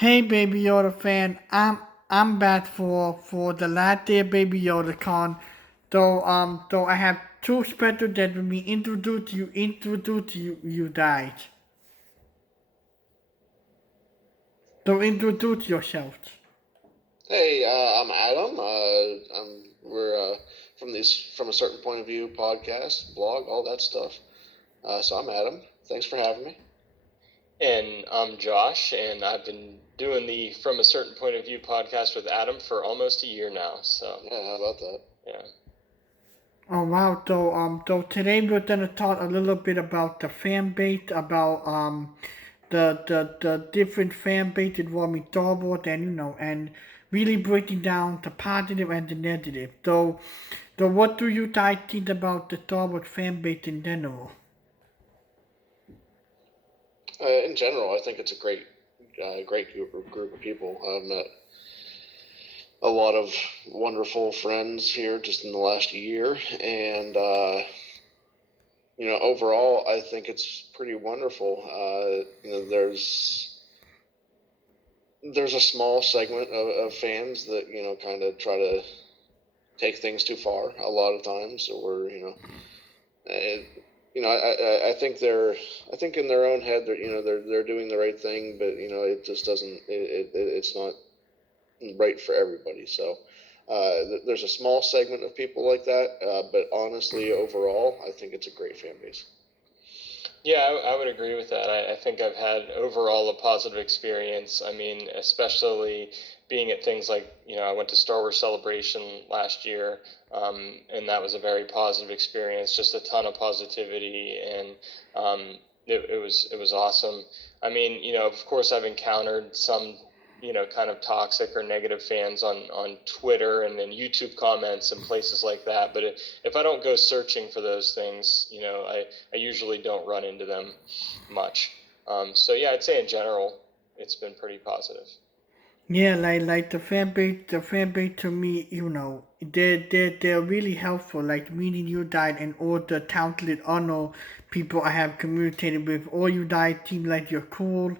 Hey, Baby Yoda fan, I'm back for the last day of Baby Yoda Con. Though I have two special that will be introduced you died. So introduce yourself. Hey, I'm Adam. We're from a certain point of view podcast, blog, all that stuff. So I'm Adam. Thanks for having me. And I'm Josh, and I've been doing the From a Certain Point of View podcast with Adam for almost a year now. So, Yeah, how about that? yeah. Oh wow, so today we're gonna talk a little bit about the fan base, about the different fan base involving Star Wars, and and really breaking down the positive and the negative. So what do you guys think about the Star Wars fan base in general? In general, I think it's a great group of people. I've met a lot of wonderful friends here just in the last year, and overall, I think it's pretty wonderful. There's a small segment of fans that kind of try to take things too far a lot of times, or it, I think in their own head they're doing the right thing, but it just doesn't it's not right for everybody. So there's a small segment of people like that, but honestly, overall, I think it's a great fan base. Yeah, I would agree with that. I think I've had overall a positive experience. I mean, especially being at things like, I went to Star Wars Celebration last year, and that was a very positive experience, just a ton of positivity, and it was awesome. I mean, of course, I've encountered some kind of toxic or negative fans on Twitter and then YouTube comments and places like that. But if I don't go searching for those things, I usually don't run into them much. So yeah, I'd say in general, it's been pretty positive. Yeah, like the fan base to me, they're really helpful. Like meeting you died and all the talented honor people I have communicated with. All you died seem like you're cool,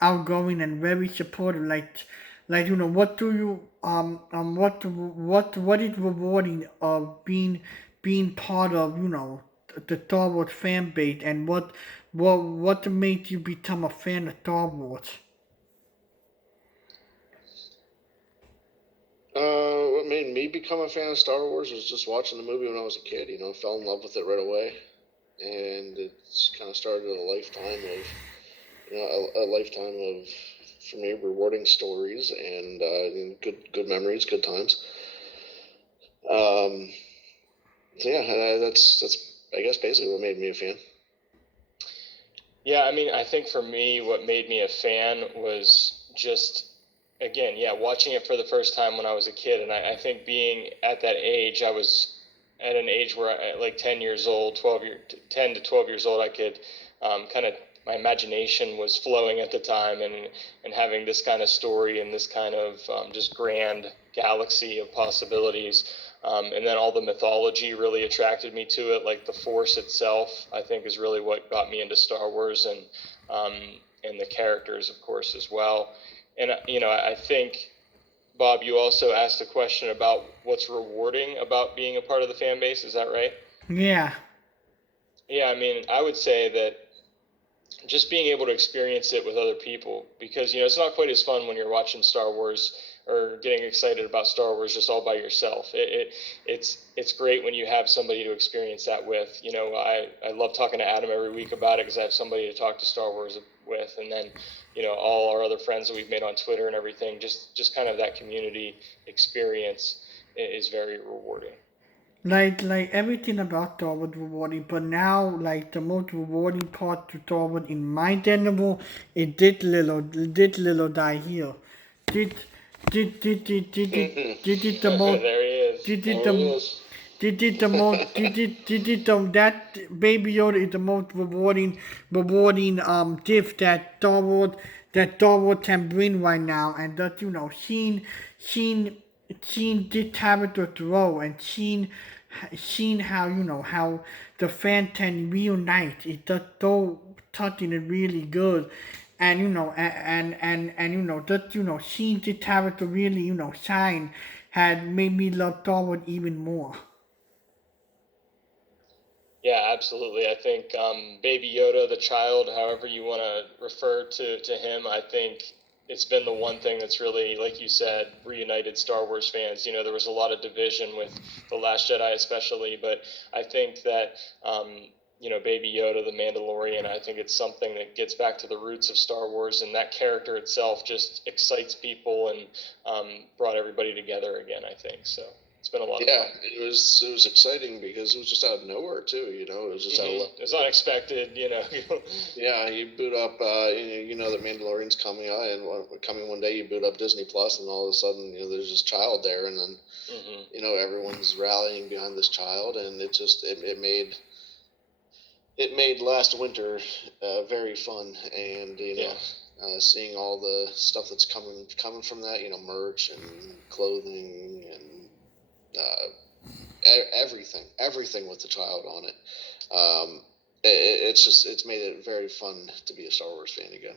outgoing, and very supportive. What do you what is rewarding of being part of the Star Wars fan base, and what made you become a fan of Star Wars? What made me become a fan of Star Wars was just watching the movie when I was a kid. Fell in love with it right away, and it's kind of started a lifetime of, for me, rewarding stories and good memories, good times. Um, so yeah, that's I guess basically what made me a fan. Yeah, I mean, I think for me, what made me a fan was just, again, yeah, watching it for the first time when I was a kid. And I think being at that age, I was at an age where, like 10 years old, 10 to 12 years old, I could kind of, my imagination was flowing at the time, and having this kind of story and this kind of just grand galaxy of possibilities. And then all the mythology really attracted me to it, like the Force itself. I think is really what got me into Star Wars, um, and the characters, of course, as well. And I think, Bob, you also asked a question about what's rewarding about being a part of the fan base. Is that right? Yeah. Yeah, I mean, I would say that just being able to experience it with other people, because it's not quite as fun when you're watching Star Wars or getting excited about Star Wars just all by yourself. It's great when you have somebody to experience that with. I love talking to Adam every week about it because I have somebody to talk to Star Wars with, and then all our other friends that we've made on Twitter and everything. Just kind of that community experience is very rewarding. Like everything about Star Wars rewarding, but now like the most rewarding part to Star Wars in my general is this little guy here. Did did it the most There he is. did it There he the is. did it that Baby Yoda is the most rewarding gift that Star Wars can bring right now, and that seen seen this character grow, and seen how how the fan can reunite. It's just so touching and really good. and just seeing the character really shine had made me love Star Wars even more. Yeah, absolutely. I think Baby Yoda, the child, however you want to refer to him, I think it's been the one thing that's really, like you said, reunited Star Wars fans. There was a lot of division with The Last Jedi, especially, but I think that, Baby Yoda, the Mandalorian, I think it's something that gets back to the roots of Star Wars, and that character itself just excites people and brought everybody together again, I think. So it's been a lot of Yeah, fun. it was exciting because it was just out of nowhere too. It was just out of It was unexpected. yeah. You boot up, that Mandalorian's coming out and coming one day. You boot up Disney Plus, and all of a sudden, there's this child there, and then everyone's rallying behind this child, and it made last winter very fun, and Yeah. seeing all the stuff that's coming from that, merch and clothing and everything with the child on it. It's made it very fun to be a Star Wars fan again.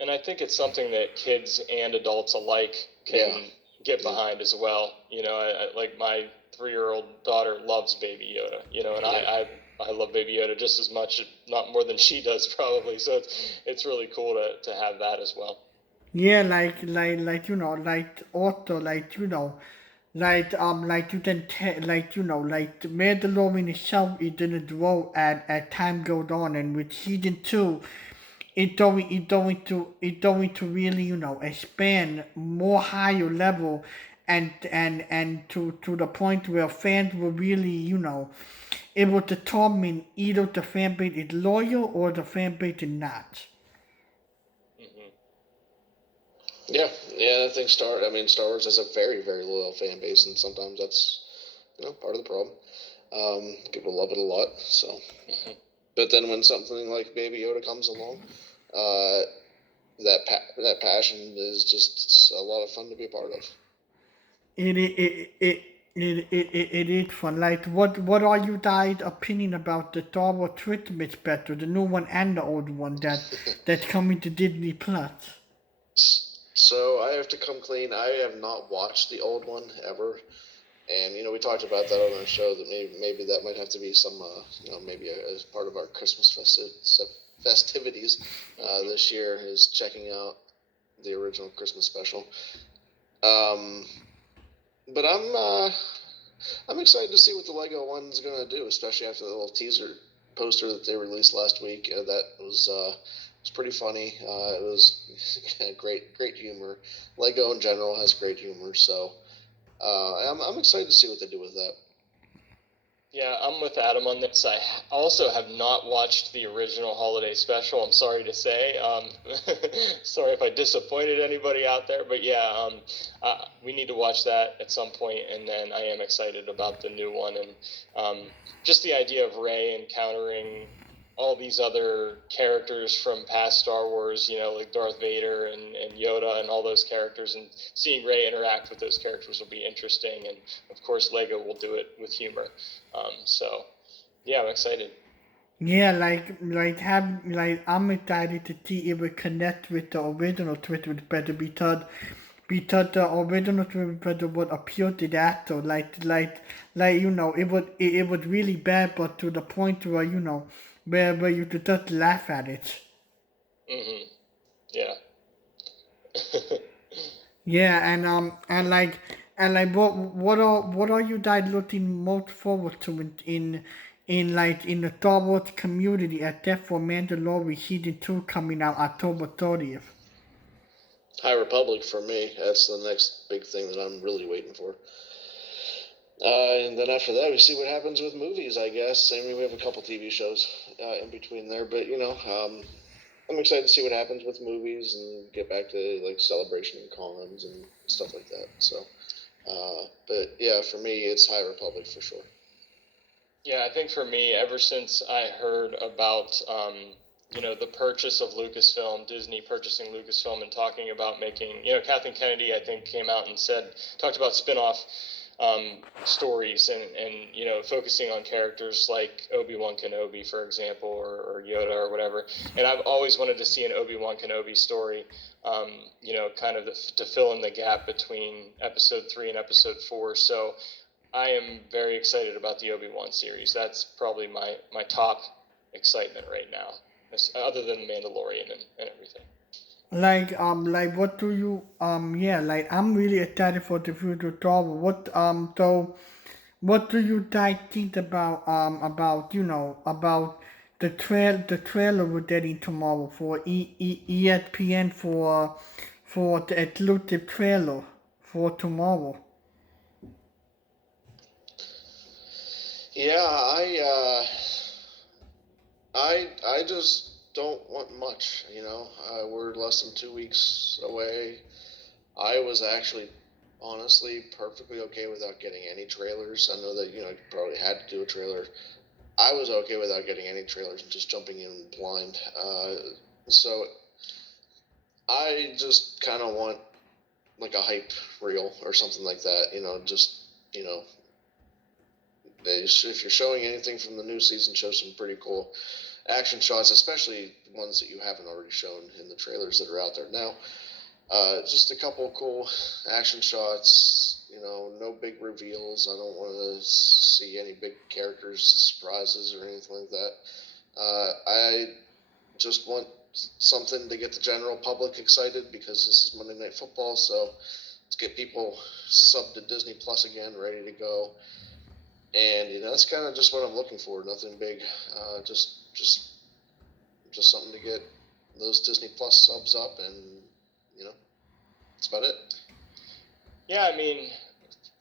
And I think it's something that kids and adults alike can get behind as well. Like my 3-year-old daughter loves Baby Yoda. And I love Baby Yoda just as much, if not more than she does probably. So it's really cool to have that as well. Yeah, like also like you can tell, like the Mandalorian itself is gonna grow as time goes on, and with season two, it's going to really expand more higher level, and to the point where fans will really able to determine either the fan base is loyal or the fan base is not. Hmm. Yeah, yeah. I think Star Wars has a very, very loyal fan base, and sometimes that's part of the problem. People love it a lot. So, but then when something like Baby Yoda comes along, uh, that passion is just a lot of fun to be a part of. It it is fun. Like what are you guys' opinion about the Star Wars treatments better, the new one and the old one that's coming to Disney Plus? So I have to come clean. I have not watched the old one ever, and we talked about that on our show that maybe that might have to be some maybe as part of our Christmas festivities this year is checking out the original Christmas special. Um, but I'm excited to see what the Lego one's gonna do, especially after the little teaser poster that they released last week. That was pretty funny. It was great humor. Lego in general has great humor, so I'm excited to see what they do with that. Yeah, I'm with Adam on this. I also have not watched the original holiday special. I'm sorry to say. Sorry if I disappointed anybody out there, but yeah, we need to watch that at some point, and then I am excited about the new one, and just the idea of Rey encountering all these other characters from past Star Wars, like Darth Vader and Yoda and all those characters, and seeing Rey interact with those characters will be interesting. And of course, Lego will do it with humor. So, yeah, I'm excited. Yeah, I'm excited to see if it connect with the original Twitter better, because the original Twitter better would appeal to that. So it was really bad, but to the point where where you could just laugh at it. Hmm. Yeah. Yeah, and what are you guys looking most forward to in the Star Wars community, except for Mandalorian season 2 coming out October 30th? High Republic for me. That's the next big thing that I'm really waiting for. And then after that, we see what happens with movies, I guess. I mean, we have a couple TV shows in between there, but I'm excited to see what happens with movies and get back to like Celebration and cons and stuff like that. So, but yeah, for me, it's High Republic for sure. Yeah, I think for me, ever since I heard about, the purchase of Lucasfilm, Disney purchasing Lucasfilm and talking about making, Kathleen Kennedy, I think, came out and talked about spin-off stories and focusing on characters like Obi-Wan Kenobi, for example, or Yoda or whatever. And I've always wanted to see an Obi-Wan Kenobi story, kind of to fill in the gap between episode 3 and episode 4. So I am very excited about the Obi-Wan series. That's probably my top excitement right now, other than Mandalorian and everything. Like what do you yeah, like I'm really excited for the future travel. What do you guys think about about the trailer we're getting tomorrow for ESPN for the exclusive trailer for tomorrow? Yeah, I just don't want much. We're less than 2 weeks away. I was actually, honestly, perfectly okay without getting any trailers. I know that you probably had to do a trailer. I was okay without getting any trailers and just jumping in blind. So I just kind of want like a hype reel or something like that. Just you know, if you're showing anything from the new season, show some pretty cool action shots, especially ones that you haven't already shown in the trailers that are out there now. Just a couple cool action shots. No big reveals. I don't want to see any big characters surprises or anything like that. I just want something to get the general public excited because this is Monday Night Football. So let's get people subbed to Disney Plus again, ready to go. And that's kind of just what I'm looking for. Nothing big. Just something to get those Disney Plus subs up, and that's about it. Yeah, I mean,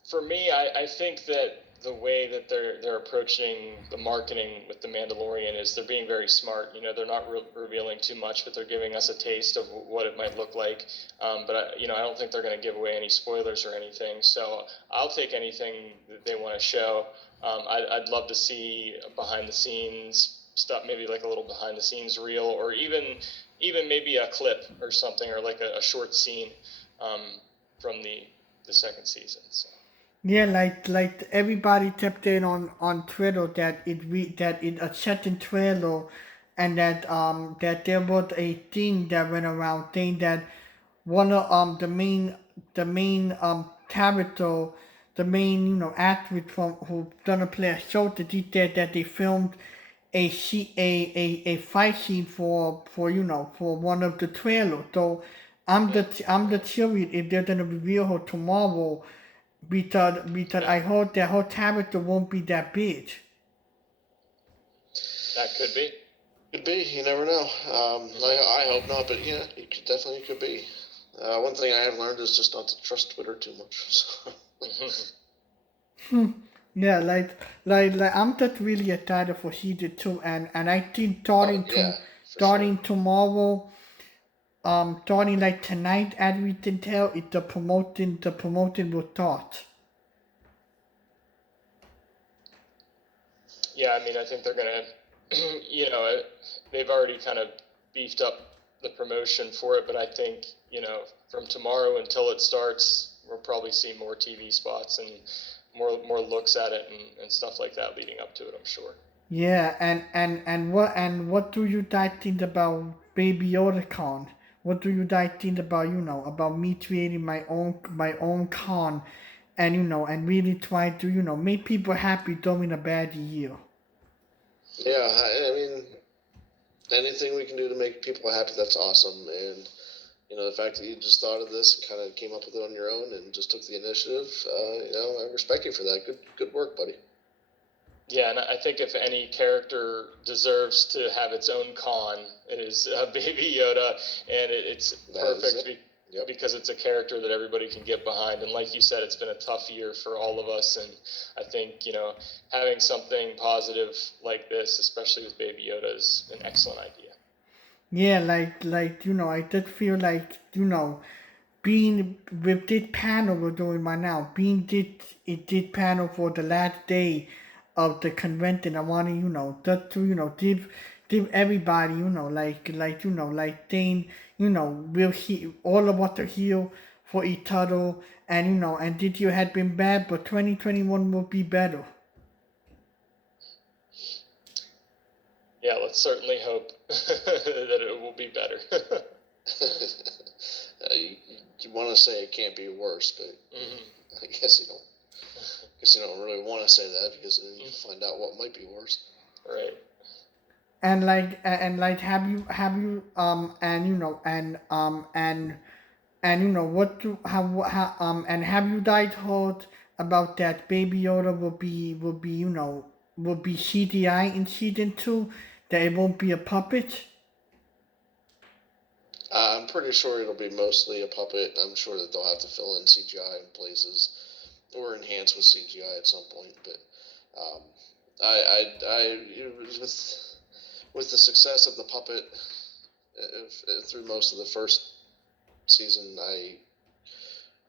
for me, I think that the way that they're approaching the marketing with the Mandalorian is they're being very smart. They're not revealing too much, but they're giving us a taste of what it might look like. But I don't think they're going to give away any spoilers or anything. So I'll take anything that they want to show. I'd love to see behind the scenes stuff, maybe like a little behind the scenes reel, or even maybe a clip or something, or like a short scene from the second season. So. Yeah, like everybody tapped in on Twitter that it a certain trailer, and that there was a thing that went around saying that one of the main character, the main actress from who gonna play a soldier, he said that they filmed a fight scene for one of the trailers. So I'm the curious if they're gonna reveal her tomorrow, because I heard that her character won't be that big. That could be. Could be. You never know. I hope not, but yeah, definitely could be. One thing I have learned is just not to trust Twitter too much. So. Yeah, like I'm just really excited for season 2, and I think starting tomorrow, starting like tonight, as we can tell, it's the promoting will start. Yeah, I mean, I think they're gonna, they've already kind of beefed up the promotion for it, but I think, from tomorrow until it starts, we'll probably see more TV spots and more looks at it and stuff like that leading up to it, I'm sure. Yeah, and what do you guys think about Baby Yoda Con? What do you guys think about about me creating my own con, and really try to make people happy during a bad year? Yeah, I mean, anything we can do to make people happy, that's awesome. And the fact that you just thought of this and kind of came up with it on your own and just took the initiative, I respect you for that. Good work, buddy. Yeah, and I think if any character deserves to have its own con, it is Baby Yoda, and it's perfect because it's a character that everybody can get behind. And like you said, it's been a tough year for all of us, and I think having something positive like this, especially with Baby Yoda, is an excellent idea. Yeah, I just feel like being with this panel we're doing right now, being this panel for the last day of the convention. I want to just to give everybody like dane we'll heal, all of us are here for each other, and and this year had been bad, but 2021 will be better. Yeah, let's certainly hope that it will be better. You want to say it can't be worse, but I guess you don't. Guess you don't really want to say that because then you find out what might be worse. Right. And like, have you and what to how and have you guys heard about that Baby Yoda will be will be CGI in season 2, that it won't be a puppet? I'm pretty sure it'll be mostly a puppet. I'm sure that they'll have to fill in CGI in places or enhance with CGI at some point. But with the success of the puppet through most of the first season,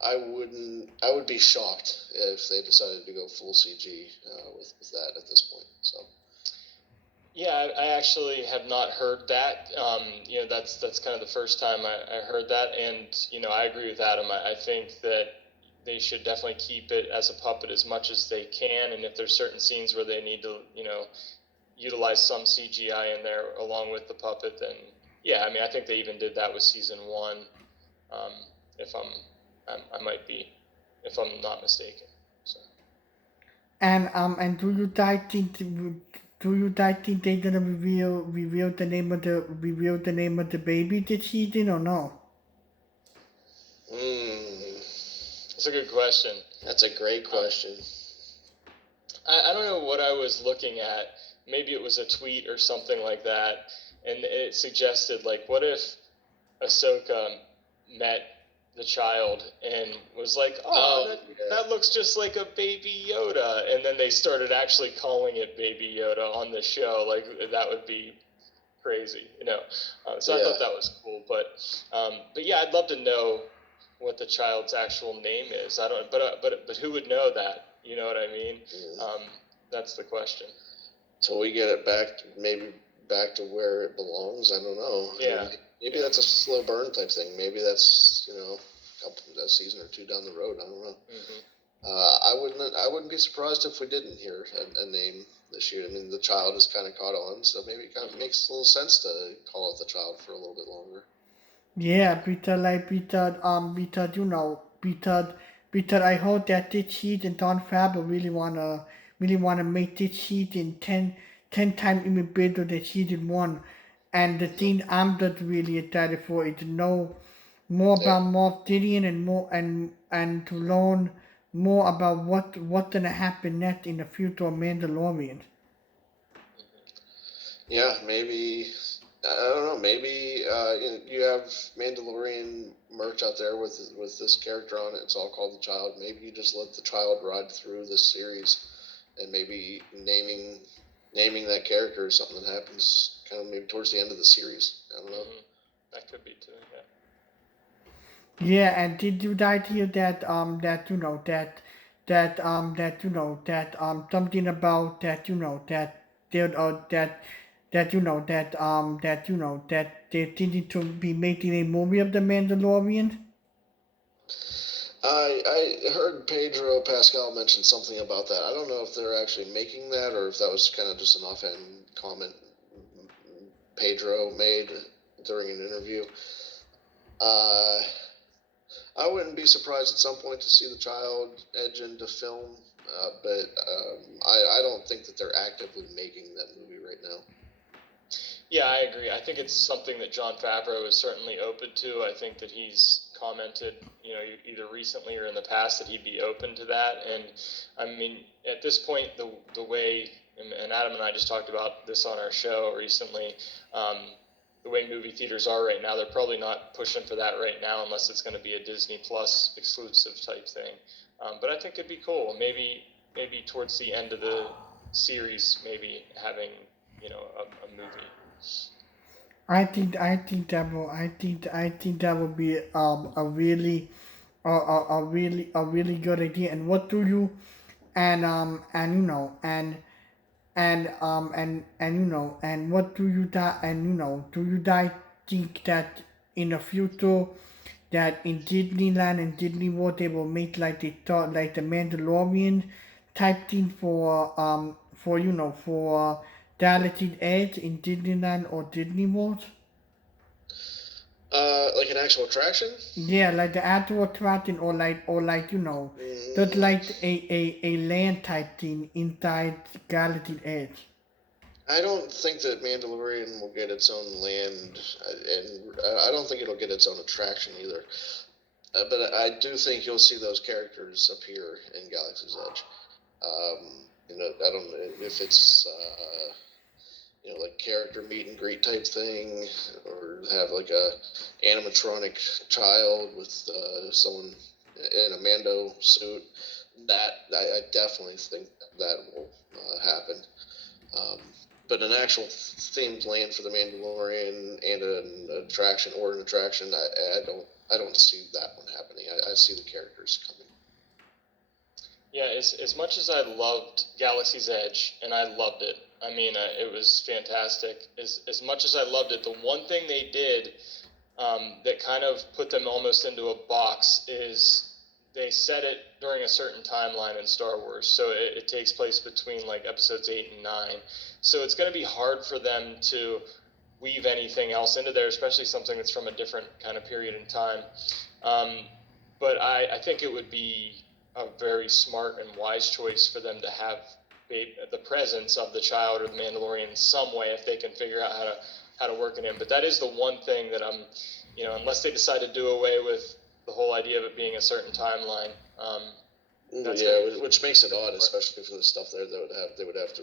I would be shocked if they decided to go full CG with that at this point. So. Yeah, I actually have not heard that. That's kind of the first time I heard that, and I agree with Adam. I think that they should definitely keep it as a puppet as much as they can, and if there's certain scenes where they need to, utilize some CGI in there along with the puppet, then yeah, I mean, I think they even did that with season 1. If I might be, if I'm not mistaken. So. And do you guys think they're gonna reveal the name of the baby this season, or no? That's a good question. That's a great question. I don't know what I was looking at. Maybe it was a tweet or something like that, and it suggested, like, what if Ahsoka met the child and was like, that looks just like a baby Yoda, and then they started actually calling it Baby Yoda on the show. Like, that would be crazy, So I thought that was cool, but yeah, I'd love to know what the child's actual name is. I don't, but who would know that? You know what I mean? That's the question. Till we get it back to where it belongs. I don't know. Yeah. Maybe that's a slow burn type thing. Maybe that's a season or two down the road. I don't know. I wouldn't be surprised if we didn't hear a name this year. I mean, the child is kind of caught on, so maybe it kind of makes a little sense to call it the child for a little bit longer. Yeah, because I heard that this season Don Faber really wanna make this season ten times even better than season 1, and the thing I'm just really excited for is to know more about Moff Gideon, and more and to learn more about what's gonna happen next in the future of Mandalorian. Yeah, maybe. I don't know. Maybe you have Mandalorian merch out there with this character on it. It's all called the Child. Maybe you just let the Child ride through this series, and maybe naming that character is something that happens kind of maybe towards the end of the series. I don't know. That could be too. Yeah. Yeah, and did you guys hear that something about that they're thinking to be making a movie of the Mandalorian? I heard Pedro Pascal mention something about that. I don't know if they're actually making that or if that was kind of just an offhand comment Pedro made during an interview. I wouldn't be surprised at some point to see the child edge into film, but I don't think that they're actively making that movie right now. Yeah, I agree. I think it's something that Jon Favreau is certainly open to. I think that he's commented, either recently or in the past, that he'd be open to that. And I mean, at this point, the way, and Adam and I just talked about this on our show recently, the way movie theaters are right now, they're probably not pushing for that right now unless it's going to be a Disney Plus exclusive type thing. But I think it'd be cool. Maybe towards the end of the series, maybe having a movie. I think that will be a really good idea. And what do you and and what do you and do you guys think that in the future that in Disneyland and Disney World they will make like they thought like the Mandalorian type thing for for Galaxy's Edge in Disneyland or Disney World? Like an actual attraction? Yeah, like the actual attraction or like just Mm, like a land type thing inside Galaxy's Edge. I don't think that Mandalorian will get its own land, and I don't think it'll get its own attraction either. But I do think you'll see those characters appear in Galaxy's Edge. I don't know if it's like character meet and greet type thing, or have like a animatronic child with someone in a Mando suit. That I definitely think that will happen. Um, but an actual themed land for the Mandalorian and an attraction, I don't see that one happening. I see the characters coming. Yeah, as much as I loved Galaxy's Edge, and I loved it. I mean, it was fantastic. As much as I loved it, the one thing they did that kind of put them almost into a box is they set it during a certain timeline in Star Wars. So it takes place between like episodes 8 and 9. So it's going to be hard for them to weave anything else into there, especially something that's from a different kind of period in time. But I think it would be a very smart and wise choice for them to have the presence of the child or the Mandalorian in some way if they can figure out how to work it in. But that is the one thing that unless they decide to do away with the whole idea of it being a certain timeline. Which makes it odd, especially for the stuff there. They would have to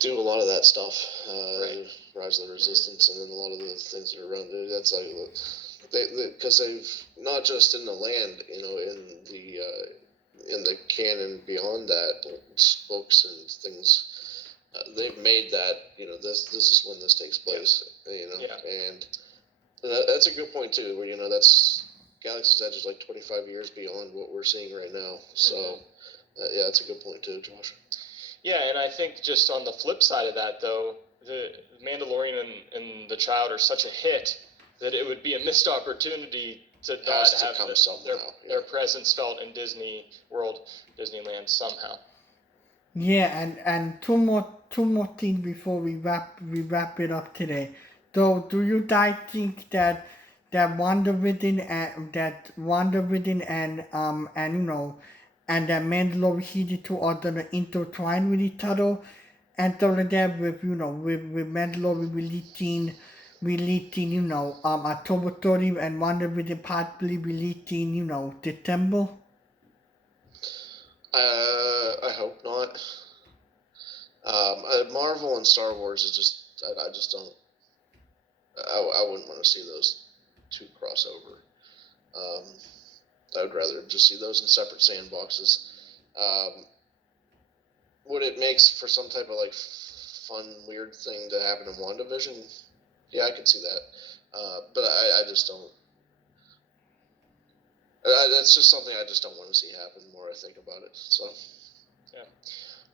do a lot of that stuff, Right. Rise of the Resistance, and then a lot of the things that are around it. That's like because they've not just in the land, in the canon beyond that, books and things. They've made that this is when this takes place, and that's a good point too. Where that's Galaxy's Edge is like 25 years beyond what we're seeing right now. So that's a good point too, Josh. Yeah, and I think just on the flip side of that, though, the Mandalorian and the child are such a hit that it would be a missed opportunity to not have their presence felt in Disney World, Disneyland somehow. Yeah, and two more things before we wrap it up today. So, do you guys think that WandaVision and that Mandalorian season two are gonna intertwine with each other, and so that with Mandalorian releasing October 30th and WandaVision possibly releasing December. I hope not. Marvel and Star Wars is just I just don't. I wouldn't want to see those two cross over. I would rather just see those in separate sandboxes. Would it makes for some type of like fun, weird thing to happen in WandaVision? Yeah, I could see that. But I just don't. That's just something I just don't want to see happen. The more I think about it, so. Yeah,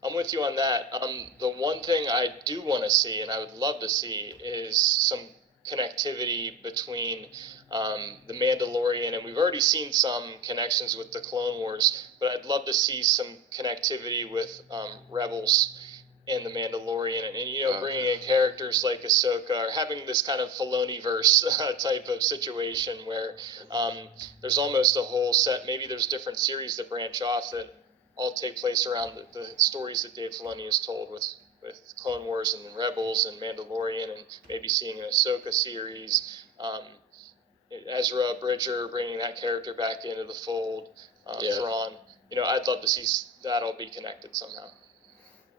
I'm with you on that. The one thing I do want to see, and I would love to see, is some connectivity between the Mandalorian, and we've already seen some connections with the Clone Wars, but I'd love to see some connectivity with Rebels and the Mandalorian, and bringing in characters like Ahsoka, or having this kind of Filoni-verse type of situation where there's almost a whole set. Maybe there's different series that branch off that all take place around the stories that Dave Filoni has told with Clone Wars and Rebels and Mandalorian, and maybe seeing an Ahsoka series. Ezra Bridger, bringing that character back into the fold. Thrawn. I'd love to see that all be connected somehow.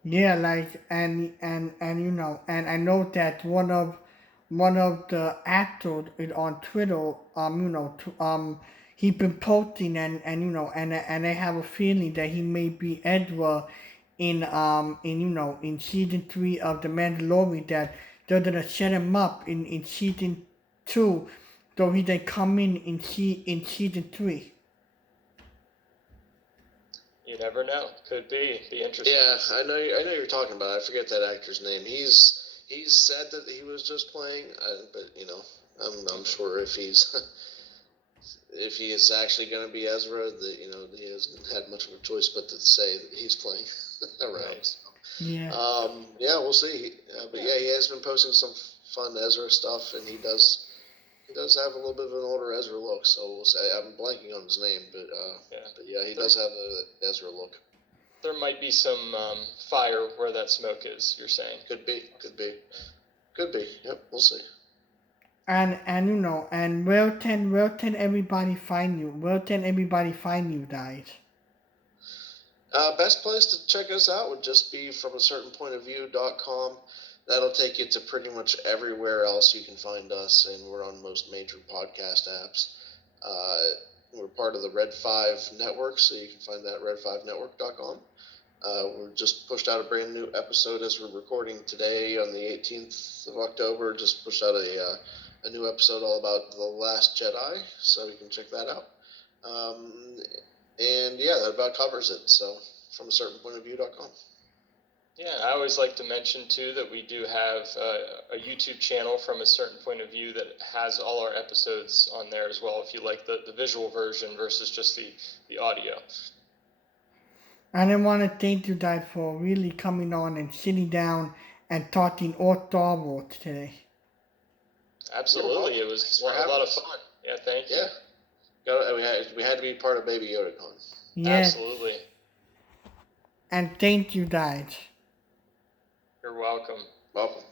Yeah, like and I know that one of the actors on Twitter, he been posting and I have a feeling that he may be Edward in season 3 of the Mandalorian, that they're gonna set him up in season 2, so he can come in season 3. You never know. Could be interesting. Yeah, I know you're talking about it. I forget that actor's name. He's said that he was just playing, but I'm sure if he's if he is actually going to be Ezra, that he hasn't had much of a choice but to say that he's playing around. Right. So. Yeah. Yeah, we'll see. But yeah, he has been posting some fun Ezra stuff, and he does have a little bit of an older Ezra look. So we'll say I'm blanking on his name, but yeah, he does have an Ezra look. There might be some fire where that smoke is. You're saying? Could be. Yep, we'll see. And where can everybody find you? Where can everybody find you guys? Best place to check us out would just be from a certain point of view.com. That'll take you to pretty much everywhere else you can find us, and we're on most major podcast apps. We're part of the Red 5 network, so you can find that at red5network.com. We just pushed out a brand new episode as we're recording today on the 18th of October. Just pushed out a new episode all about The Last Jedi, so you can check that out. And yeah, that about covers it. So from a certain point of view.com. Yeah, I always like to mention too that we do have a YouTube channel from a certain point of view that has all our episodes on there as well. If you like the visual version versus just the audio. And I want to thank you guys for really coming on and sitting down and talking all Star Wars today. Absolutely, it was a lot of fun. Yeah, thank you. Yeah, we had to be part of Baby Yoda Con. Yes. Absolutely. And thank you guys. You're welcome. Welcome.